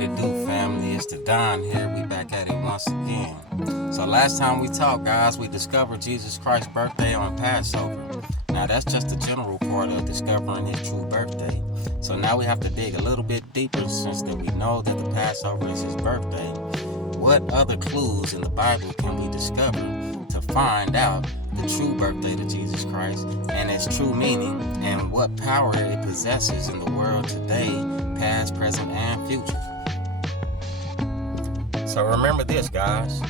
What it do, family? It's the Don here. We back at it once again. So last time we talked, guys, we discovered Jesus Christ's birthday on Passover. Now that's just the general part of discovering his true birthday. So now we have to dig a little bit deeper, since that we know that the Passover is his birthday. What other clues in the Bible can we discover to find out the true birthday to Jesus Christ and its true meaning, and what power it possesses in the world today, past, present, and future? So remember this, guys.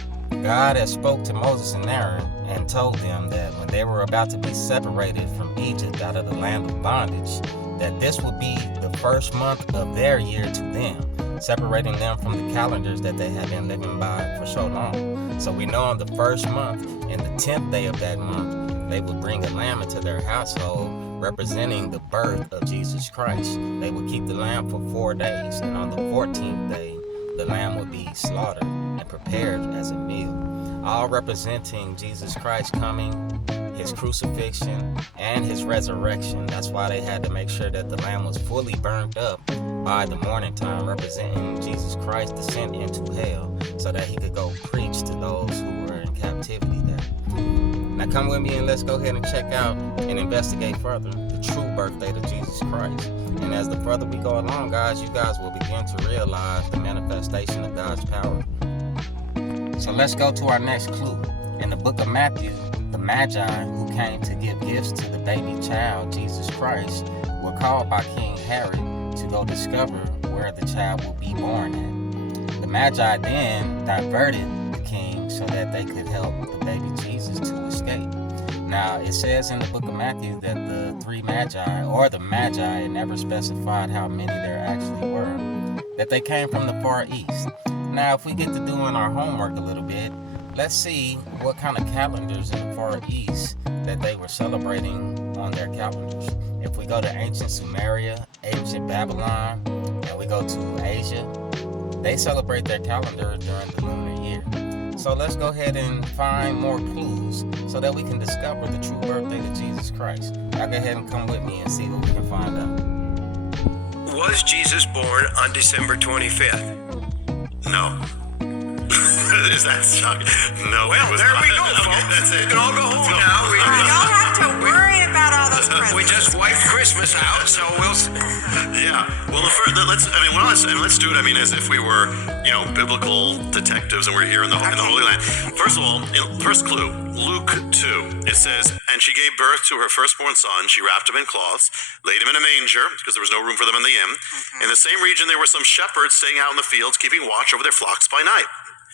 God has spoke to Moses and Aaron and told them that when they were about to be separated from Egypt out of the land of bondage, that this would be the first month of their year to them, separating them from the calendars that they had been living by for so long. So we know on the first month, in the 10th day of that month, they would bring a lamb into their household, representing the birth of Jesus Christ. They would keep the lamb for 4 days, and on the 14th day, the lamb would be slaughtered and prepared as a meal, all representing Jesus Christ coming, his crucifixion, and his resurrection. That's why they had to make sure that the lamb was fully burned up by the morning time, representing Jesus Christ's descent into hell, so that he could go preach to those who were in captivity there. Now come with me and let's go ahead and check out and investigate further the true birthday to Jesus Christ. And as the further we go along, guys, you guys will begin to realize the manifestation of God's power. So let's go to our next clue. In the book of Matthew, the Magi who came to give gifts to the baby child, Jesus Christ, were called by King Herod to go discover where the child will be born at. The Magi then diverted the king so that they could help the baby Jesus to escape. Now, it says in the book of Matthew that the three Magi, or the Magi, it never specified how many there actually were, that they came from the far east. Now, if we get to doing our homework a little bit, let's see what kind of calendars in the far east that they were celebrating on their calendars. If we go to ancient Sumeria, ancient Babylon, and we go to Asia, they celebrate their calendar during the lunar year. So let's go ahead and find more clues so that we can discover the true birthday to Jesus Christ. Y'all go ahead and come with me and see what we can find out. Was Jesus born on December 25th? No. Is that shocking? No. Well, there we go, folks. Okay, that's it. We can all go home now. We don't have to worry about all those presents. We just wiped Christmas out, so we'll... Yeah. Well, let's do it. I mean, as if we were, biblical detectives, and we're here in the Holy Land. First of all, first clue, Luke 2. It says, "And she gave birth to her firstborn son. She wrapped him in cloths, laid him in a manger, because there was no room for them in the inn. In the same region, there were some shepherds staying out in the fields, keeping watch over their flocks by night."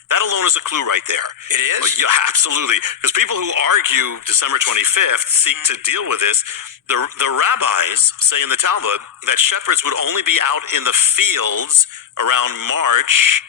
That alone is a clue right there. It is? Well, yeah, absolutely. Because people who argue December 25th seek to deal with this. The rabbis say in the Talmud that shepherds would only be out in the fields around March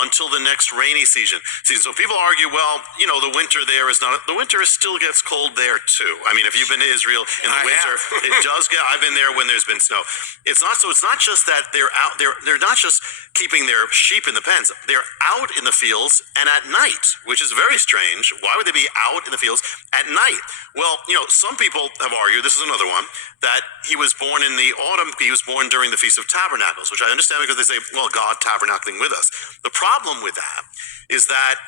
until the next rainy season. So people argue, well, the winter there is not. The winter still gets cold there too. I mean, if you've been to Israel in the winter, it does get. I've been there when there's been snow. It's not so. It's not just that they're out. They're not just keeping their sheep in the pens. They're out in the fields and at night, which is very strange. Why would they be out in the fields at night? Well, some people have argued. This is another one, that he was born in the autumn. He was born during the Feast of Tabernacles, which I understand because they say, well, God tabernacling with us. The problem with that is that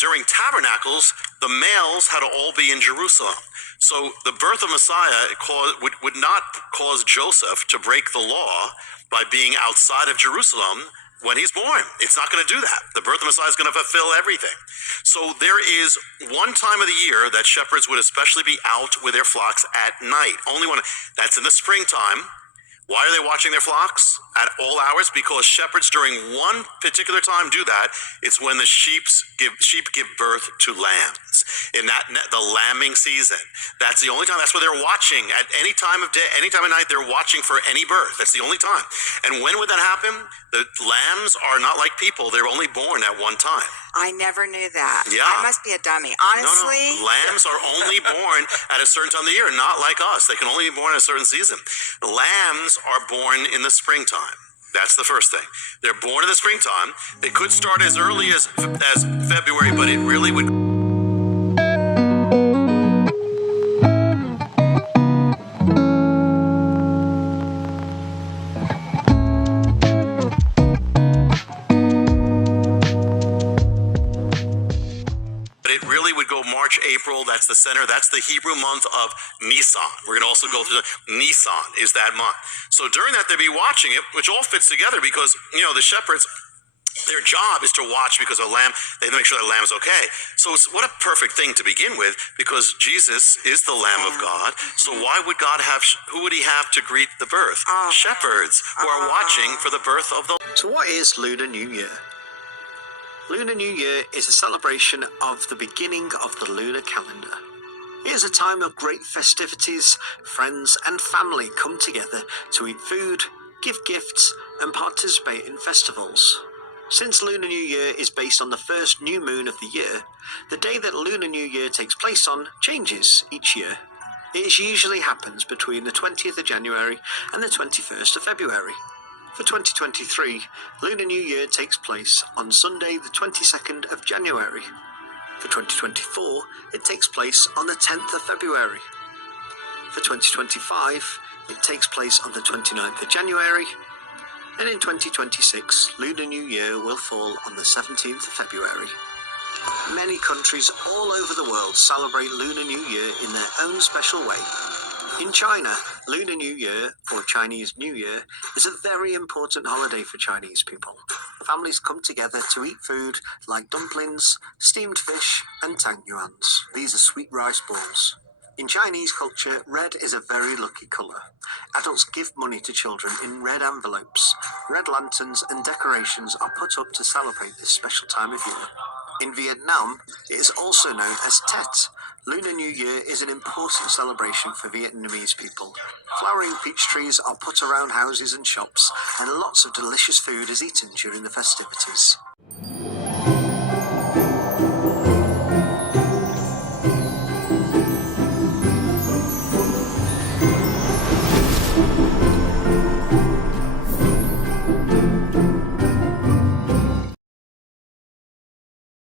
during tabernacles, the males had to all be in Jerusalem. So the birth of Messiah would not cause Joseph to break the law by being outside of Jerusalem when he's born. It's not going to do that. The birth of Messiah is going to fulfill everything. So there is one time of the year that shepherds would especially be out with their flocks at night. Only one. That's in the springtime. Why are they watching their flocks at all hours? Because shepherds during one particular time do that. It's when the sheep give birth to lambs. In the lambing season. That's the only time. That's where they're watching at any time of day, any time of night. They're watching for any birth. That's the only time. And when would that happen? The lambs are not like people. They're only born at one time. I never knew that. Yeah. I must be a dummy. Honestly. No. Lambs are only born at a certain time of the year, not like us. They can only be born at a certain season. Lambs are born in the springtime. That's the first thing. They're born in the springtime. They could start as early as February, but it really would... the center. That's the Hebrew month of Nisan. We're going to also go through Nisan is that month. So during that, they'll be watching it, which all fits together because, the shepherds, their job is to watch because of the lamb. They make sure the lamb is okay. So it's what a perfect thing to begin with because Jesus is the Lamb of God. So why would God have, who would he have to greet the birth? Shepherds who are watching for the birth of the... So what is Lunar New Year? Lunar New Year is a celebration of the beginning of the lunar calendar. It is a time of great festivities. Friends and family come together to eat food, give gifts, and participate in festivals. Since Lunar New Year is based on the first new moon of the year, the day that Lunar New Year takes place on changes each year. It usually happens between the 20th of January and the 21st of February. For 2023, Lunar New Year takes place on Sunday the 22nd of January. For 2024, it takes place on the 10th of February. For 2025, it takes place on the 29th of January. And in 2026, Lunar New Year will fall on the 17th of February. Many countries all over the world celebrate Lunar New Year in their own special way. In China, Lunar New Year, or Chinese New Year, is a very important holiday for Chinese people. Families come together to eat food like dumplings, steamed fish, and tang yuans. These are sweet rice balls. In Chinese culture, red is a very lucky colour. Adults give money to children in red envelopes. Red lanterns and decorations are put up to celebrate this special time of year. In Vietnam, it is also known as Tet. Lunar New Year is an important celebration for Vietnamese people. Flowering peach trees are put around houses and shops, and lots of delicious food is eaten during the festivities.